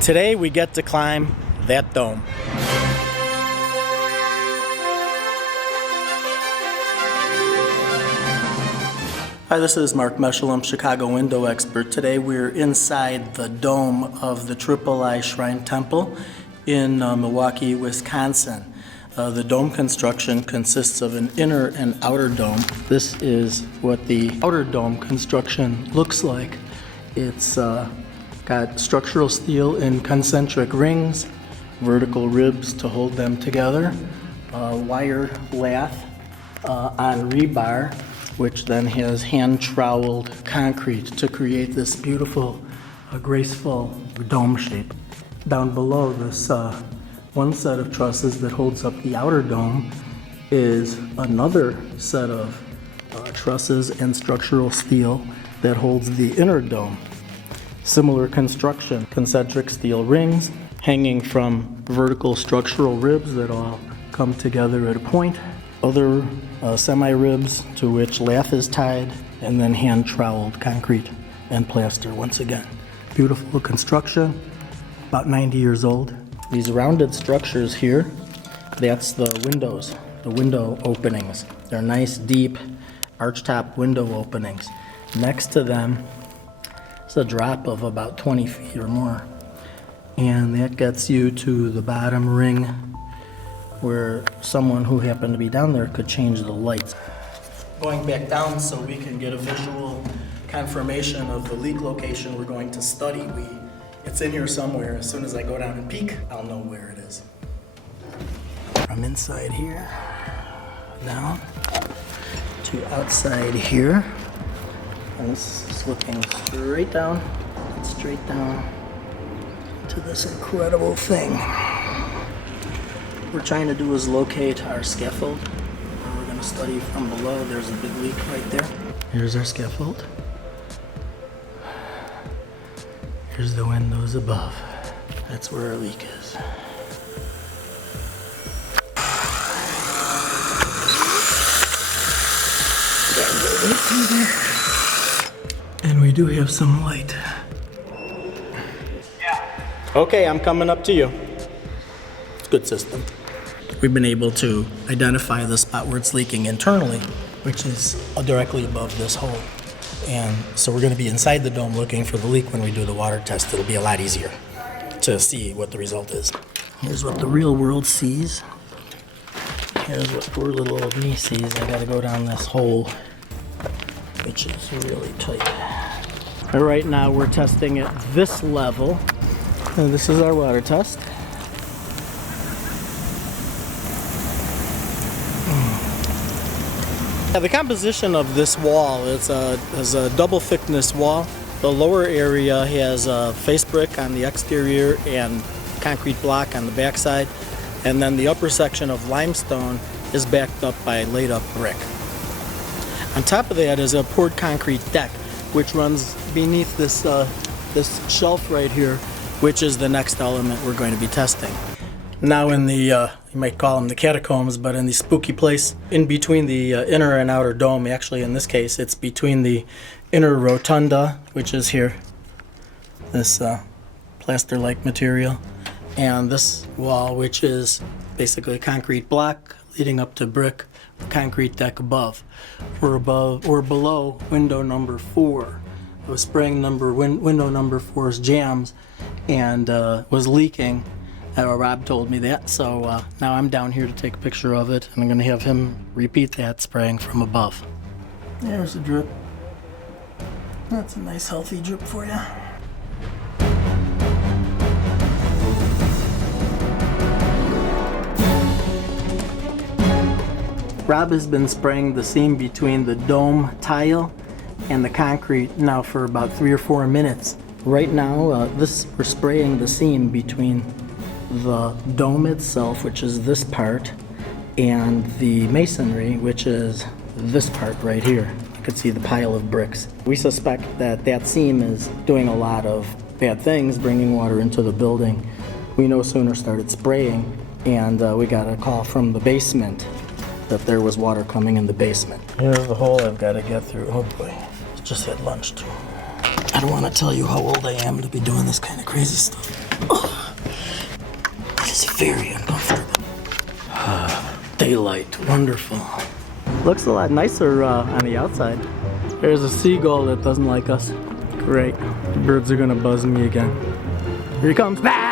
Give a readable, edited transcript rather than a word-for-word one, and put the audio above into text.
And today we get to climb that dome. Hi, this is Mark Meshulam, Chicago window expert. Today we're inside the dome of the Tripoli Shriner Temple in Milwaukee, Wisconsin. The dome construction consists of an inner and outer dome. This is what the outer dome construction looks like. It's got structural steel in concentric rings, vertical ribs to hold them together, wire lath on rebar, which then has hand-troweled concrete to create this beautiful, graceful dome shape. Down below, this one set of trusses that holds up the outer dome is another set of trusses and structural steel that holds the inner dome. Similar construction, concentric steel rings hanging from vertical structural ribs that all come together at a point. Other semi-ribs to which lath is tied, and then hand-troweled concrete and plaster once again. Beautiful construction, about 90 years old. These rounded structures here, that's the windows, the window openings. They're nice, deep, archtop window openings. Next to them, it's a drop of about 20 feet or more. And that gets you to the bottom ring where someone who happened to be down there could change the lights. Going back down so we can get a visual confirmation of the leak location we're going to study. It's in here somewhere. As soon as I go down and peek, I'll know where it is. From inside here, down to outside here. And this is looking straight down to this incredible thing. What we're trying to do is locate our scaffold. We're going to study from below. There's a big leak right there. Here's our scaffold. Here's the windows above. That's where our leak is. And we do have some light. Okay, I'm coming up to you. It's a good system. We've been able to identify the spot where it's leaking internally, which is directly above this hole. And so we're going to be inside the dome looking for the leak when we do the water test. It'll be a lot easier to see what the result is. Here's what the real world sees. Here's what poor little old me sees. I got to go down this hole, which is really tight. All right, now we're testing at this level. And this is our water test. The composition of this wall is a double thickness wall. The lower area has face brick on the exterior and concrete block on the backside, and then the upper section of limestone is backed up by laid up brick. On top of that is a poured concrete deck, which runs beneath this shelf right here, which is the next element we're going to be testing. Now in the, you might call them the catacombs, but in the spooky place in between the inner and outer dome, actually in this case it's between the inner rotunda, which is here, this plaster-like material, and this wall, which is basically a concrete block leading up to brick, concrete deck above. We're above or below window number 4. I was spraying window number 4's jams and was leaking. Rob told me that, so now I'm down here to take a picture of it, and I'm going to have him repeat that, spraying from above. There's a drip. That's a nice healthy drip for you. Rob has been spraying the seam between the dome tile and the concrete now for about 3 or 4 minutes. Right now, we're spraying the seam between the dome itself, which is this part, and the masonry, which is this part right here. You can see the pile of bricks. We suspect that that seam is doing a lot of bad things, bringing water into the building. We no sooner started spraying, and we got a call from the basement that there was water coming in the basement. Here's the hole I've got to get through. Oh boy, just had lunch too. I don't want to tell you how old I am to be doing this kind of crazy stuff. It's very uncomfortable. Daylight, wonderful. Looks a lot nicer on the outside. There's a seagull that doesn't like us. Great. The birds are gonna buzz me again. Here he comes. Ah!